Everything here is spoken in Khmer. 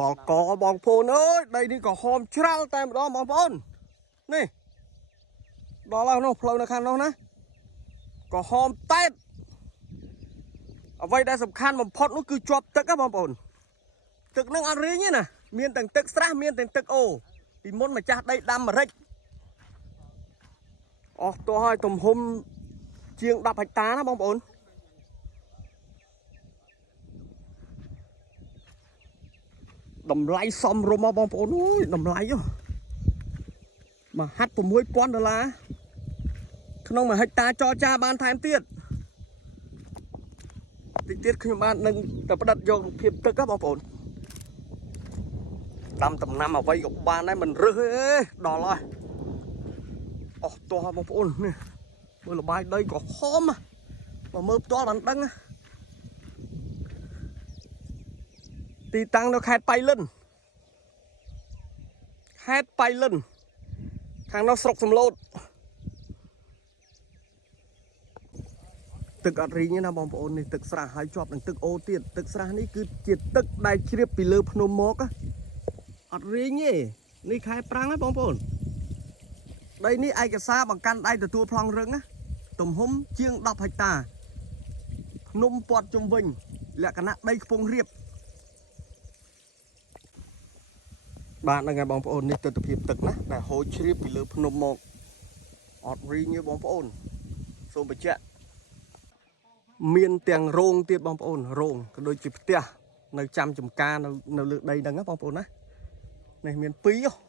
ដល់កបងប្អូនអើយដីនេះក៏ហមច្រាល់តែម្ដងបងប្អូននេះដល់ហើយនោះផ្លូវនៅខាងនោះណាក៏ហមតែតអ្វីដែលសំខាន់បំផុតនោះគឺជាប់ទឹកណាបងប្អូនទឹកនឹងអត់រីងទេណាមានទាំងទឹកស្រះមានទាំងទឹកអូពីមុនម្ចាស់ដីដាំម្រេចអស់ទោះឲ្យទំហំជាង10ហិកតាណាបងប្អូនតម្លៃសមរម្យបងប្អូនអូយតម្លៃមកហាត់$6000ក្នុង1ហិកតាចរចាបានថែមទៀតតិចទៀតខ្ញុំបាននឹងទៅផ្ដិតយករូបភាពទឹកណាបងប្អូនដាំដំណាំអ្វីក៏បានដែរមិនរឹសទេដល់ហើយអស់ទោះបងប្អូននេះមើលលបាយដីក៏ហមមកមើលផ្ទាល់បានដឹងទីតាំងនៅខេត្តប៉ៃលិនខាងនោះស្រុកសំឡូតទឹកអត់រីងទេណាបងប្អូននេះទឹកស្រះហើយជាប់នឹងទឹកអូទៀតទឹកស្រះនេះគឺជាទឹកដែលជ្រាបពីលើភ្នំមកអត់រីងទេនេះខែប្រាំងហ៎បងប្អូនដីនេះឯកសារបង្កាន់ដៃទទួលប្លង់រឹងណាទំហំជាង10ហិកតាភ្នំព័ទ្ធជុំវិញលក្ខណៈដីខ្ពង់រាបបាទហ្នឹងហើយបងប្អូននេះទិដ្ឋភាពទឹកណាដែលហូរជ្រាបពីលើភ្នំមកអត់រីងទេបងប្អូនសូមបញ្ជាក់មានទាំងរោងទៀតបងប្អូនរោងក៏ដូចជាផ្ទះនៅចាំចំការនៅលើដីហ្នឹងណាបងប្អូនណានេះមាន2